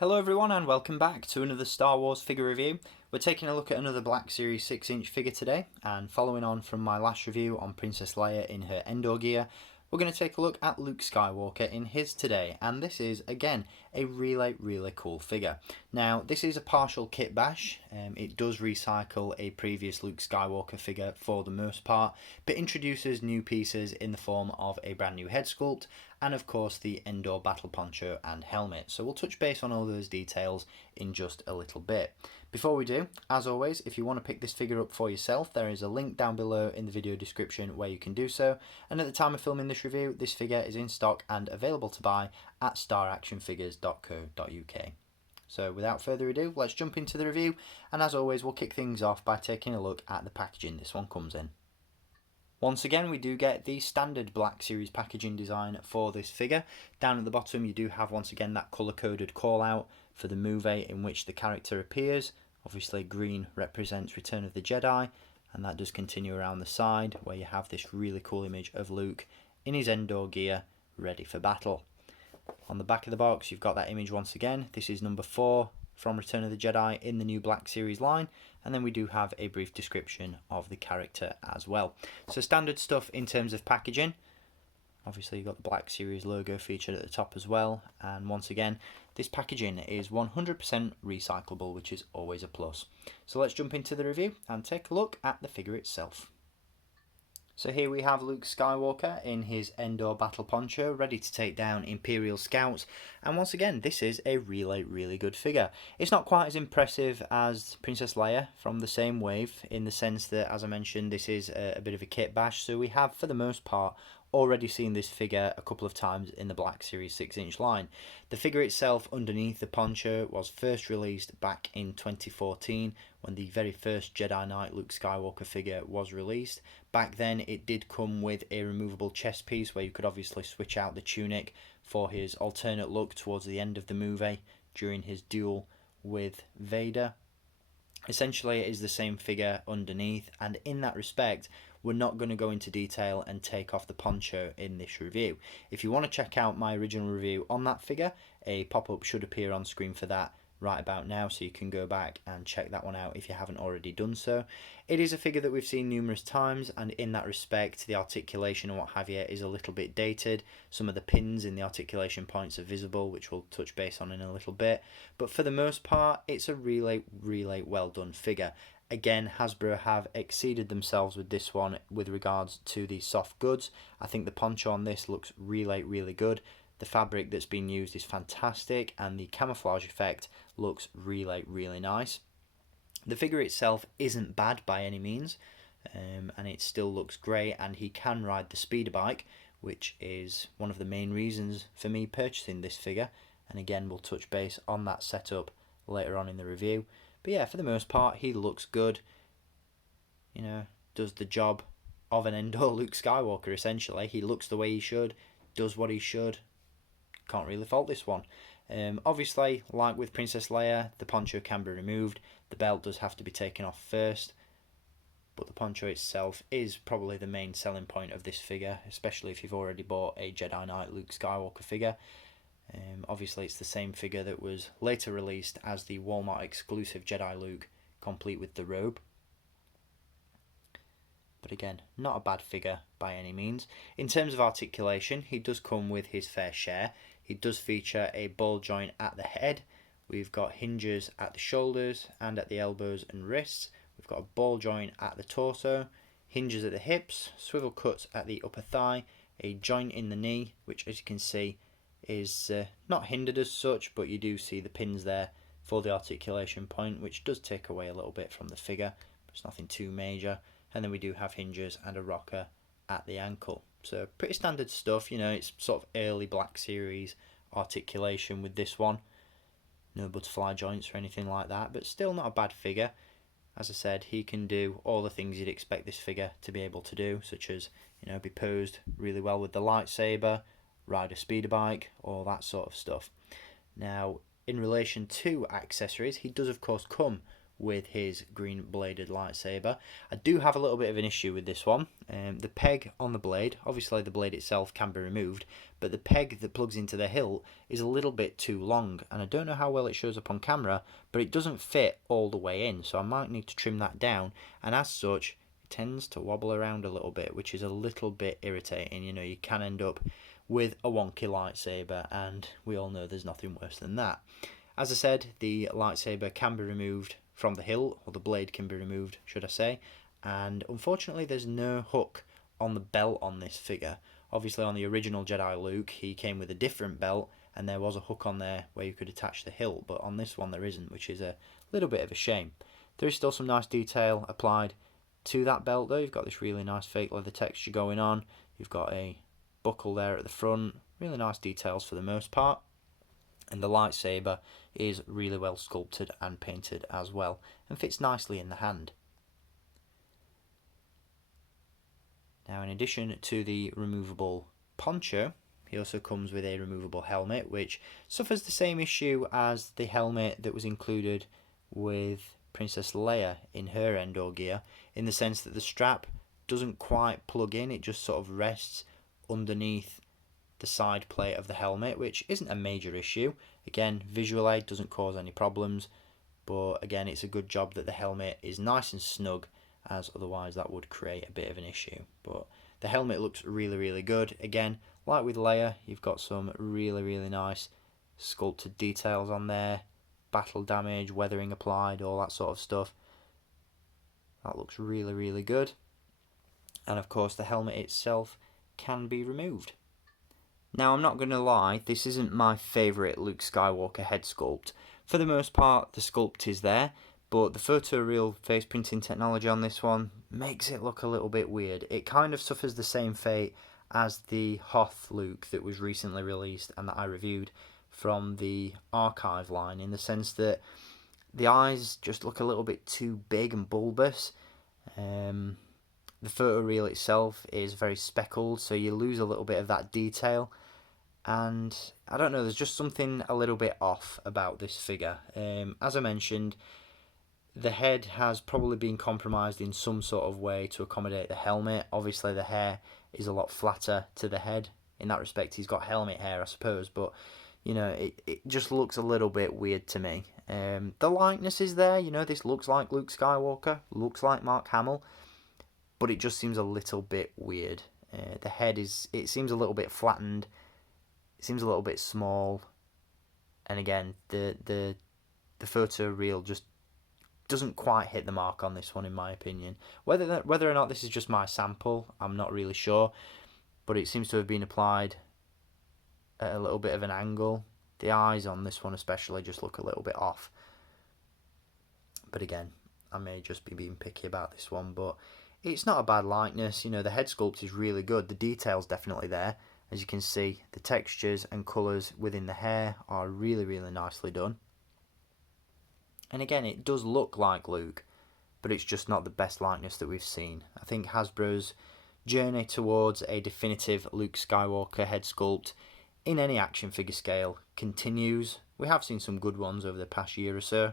Hello everyone and welcome back to another Star Wars figure review. We're taking a look at another Black Series 6-inch figure today, and following on from my last review on Princess Leia in her Endor gear, we're going to take a look at Luke Skywalker in his today, and this is again a really cool figure. Now this is a partial kit bash. It does recycle a previous Luke Skywalker figure for the most part, but introduces new pieces in the form of a brand new head sculpt and of course the Endor battle poncho and helmet. So we'll touch base on all those details in just a little bit. Before we do, as always, if you want to pick this figure up for yourself, there is a link down below in the video description where you can do so, and at the time of filming this review, this figure is in stock and available to buy at staractionfigures.co.uk. So without further ado, let's jump into the review, and as always we'll kick things off by taking a look at the packaging this one comes in. Once again, we do get the standard Black Series packaging design for this figure. Down at the bottom you do have once again that colour-coded call out for the movie in which the character appears. Obviously green represents Return of the Jedi, and that does continue around the side where you have this really cool image of Luke in his Endor gear ready for battle. On the back of the box you've got that image once again. This is number 4 from Return of the Jedi in the new Black Series line, and then we do have a brief description of the character as well. So standard stuff in terms of packaging. Obviously you've got the Black Series logo featured at the top as well, and once again this packaging is 100% recyclable, which is always a plus. So let's jump into the review and take a look at the figure itself. So here we have Luke Skywalker in his Endor battle poncho, ready to take down Imperial scouts, and once again this is a really good figure. It's not quite as impressive as Princess Leia from the same wave, in the sense that, as I mentioned, this is a bit of a kit bash, so we have for the most part already seen this figure a couple of times in the Black Series 6-inch line. The figure itself underneath the poncho was first released back in 2014 when the very first Jedi Knight Luke Skywalker figure was released. Back then it did come with a removable chest piece where you could obviously switch out the tunic for his alternate look towards the end of the movie during his duel with Vader. Essentially it is the same figure underneath, and in that respect we're not going to go into detail and take off the poncho in this review. If you want to check out my original review on that figure, a pop-up should appear on screen for that right about now, so you can go back and check that one out if you haven't already done so. It is a figure that we've seen numerous times, and in that respect the articulation and what have you is a little bit dated. Some of the pins in the articulation points are visible, which we'll touch base on in a little bit, but for the most part it's a really well done figure. Again, Hasbro have exceeded themselves with this one with regards to the soft goods. I think the poncho on this looks really good. The fabric that's been used is fantastic, and the camouflage effect looks really nice. The figure itself isn't bad by any means, and it still looks great, and he can ride the speeder bike, which is one of the main reasons for me purchasing this figure, and again we'll touch base on that setup later on in the review. But yeah, for the most part he looks good, you know, does the job of an Endor Luke Skywalker essentially. He looks the way he should, does what he should. Can't really fault this one. Obviously, like with Princess Leia, the poncho can be removed. The belt does have to be taken off first, but the poncho itself is probably the main selling point of this figure, especially if you've already bought a Jedi Knight Luke Skywalker figure. Obviously it's the same figure that was later released as the Walmart exclusive Jedi Luke, complete with the robe. But again, not a bad figure by any means. In terms of articulation, he does come with his fair share. He does feature a ball joint at the head. We've got hinges at the shoulders and at the elbows and wrists. We've got a ball joint at the torso, hinges at the hips, swivel cuts at the upper thigh, a joint in the knee, which as you can see is not hindered as such, but you do see the pins there for the articulation point, which does take away a little bit from the figure, but it's nothing too major. And then we do have hinges and a rocker at the ankle. So pretty standard stuff, you know, it's sort of early Black Series articulation with this one. No butterfly joints or anything like that, but still not a bad figure. As I said, he can do all the things you'd expect this figure to be able to do, such as, you know, be posed really well with the lightsaber, ride a speeder bike, all that sort of stuff. Now, in relation to accessories, he does of course come with his green bladed lightsaber. I do have a little bit of an issue with this one. The peg on the blade, obviously the blade itself can be removed, but the peg that plugs into the hilt is a little bit too long, and I don't know how well it shows up on camera, but it doesn't fit all the way in, so I might need to trim that down, and as such it tends to wobble around a little bit, which is a little bit irritating. You know, you can end up with a wonky lightsaber, and we all know there's nothing worse than that. As I said, the lightsaber can be removed from the hilt, or the blade can be removed, should I say, and unfortunately there's no hook on the belt on this figure. Obviously on the original Jedi Luke, he came with a different belt, and there was a hook on there where you could attach the hilt, but on this one there isn't, which is a little bit of a shame. There is still some nice detail applied to that belt though. You've got this really nice fake leather texture going on, you've got a buckle there at the front, really nice details for the most part, and the lightsaber is really well sculpted and painted as well, and fits nicely in the hand. Now, in addition to the removable poncho, he also comes with a removable helmet, which suffers the same issue as the helmet that was included with Princess Leia in her Endor gear, in the sense that the strap doesn't quite plug in, it just sort of rests underneath the side plate of the helmet, which isn't a major issue. Again, visual aid doesn't cause any problems, but again, it's a good job that the helmet is nice and snug, as otherwise that would create a bit of an issue. But the helmet looks really good. Again, like with Leia, you've got some really nice sculpted details on there, battle damage, weathering applied, all that sort of stuff. That looks really good. And of course the helmet itself can be removed. Now, I'm not going to lie, this isn't my favourite Luke Skywalker head sculpt. For the most part, the sculpt is there, but the photoreal face printing technology on this one makes it look a little bit weird. It kind of suffers the same fate as the Hoth Luke that was recently released and that I reviewed from the archive line, in the sense that the eyes just look a little bit too big and bulbous. The photoreal itself is very speckled, so you lose a little bit of that detail, and I don't know, there's just something a little bit off about this figure. As I mentioned, the head has probably been compromised in some sort of way to accommodate the helmet. Obviously the hair is a lot flatter to the head. In that respect, he's got helmet hair, I suppose, but you know, it just looks a little bit weird to me. The likeness is there, you know, this looks like Luke Skywalker, looks like Mark Hamill, but it just seems a little bit weird. The head it seems a little bit flattened, it seems a little bit small, and again, the photo reel just doesn't quite hit the mark on this one, in my opinion. Whether or not this is just my sample, I'm not really sure, but it seems to have been applied at a little bit of an angle. The eyes on this one especially just look a little bit off. But again, I may just be being picky about this one, but it's not a bad likeness. You know, the head sculpt is really good. The detail's definitely there. As you can see, the textures and colours within the hair are really nicely done. And again, it does look like Luke, but it's just not the best likeness that we've seen. I think Hasbro's journey towards a definitive Luke Skywalker head sculpt in any action figure scale continues. We have seen some good ones over the past year or so,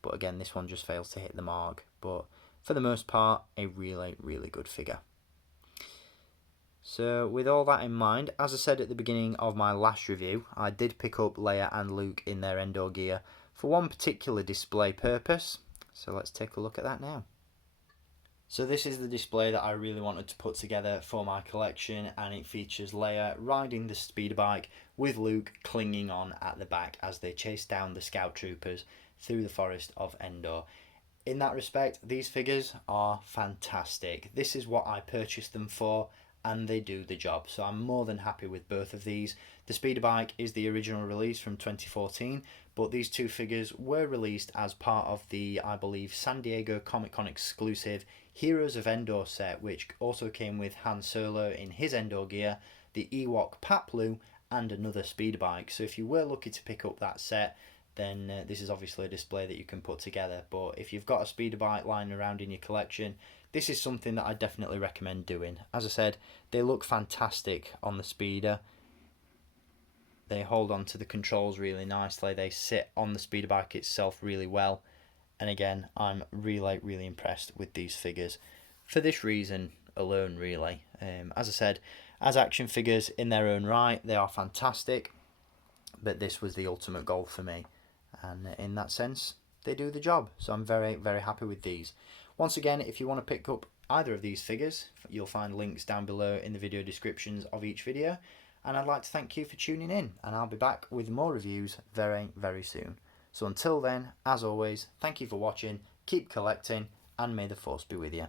but again, this one just fails to hit the mark. But for the most part, a really good figure. So with all that in mind, as I said at the beginning of my last review, I did pick up Leia and Luke in their Endor gear for one particular display purpose. So let's take a look at that now. So this is the display that I really wanted to put together for my collection, and it features Leia riding the speeder bike with Luke clinging on at the back as they chase down the scout troopers through the forest of Endor. In that respect, these figures are fantastic. This is what I purchased them for, and they do the job. So I'm more than happy with both of these. The speeder bike is the original release from 2014, but these two figures were released as part of the, I believe, San Diego Comic-Con exclusive Heroes of Endor set, which also came with Han Solo in his Endor gear, the Ewok Paplu, and another speeder bike. So if you were lucky to pick up that set, then this is obviously a display that you can put together. But if you've got a speeder bike lying around in your collection, this is something that I definitely recommend doing. As I said, they look fantastic on the speeder. They hold on to the controls really nicely. They sit on the speeder bike itself really well. And again, I'm really impressed with these figures for this reason alone, really. As I said, as action figures in their own right, they are fantastic, but this was the ultimate goal for me, and in that sense they do the job, so I'm very happy with these. Once again, if you want to pick up either of these figures, you'll find links down below in the video descriptions of each video, and I'd like to thank you for tuning in, and I'll be back with more reviews very soon. So until then, as always, thank you for watching, keep collecting, and may the force be with you.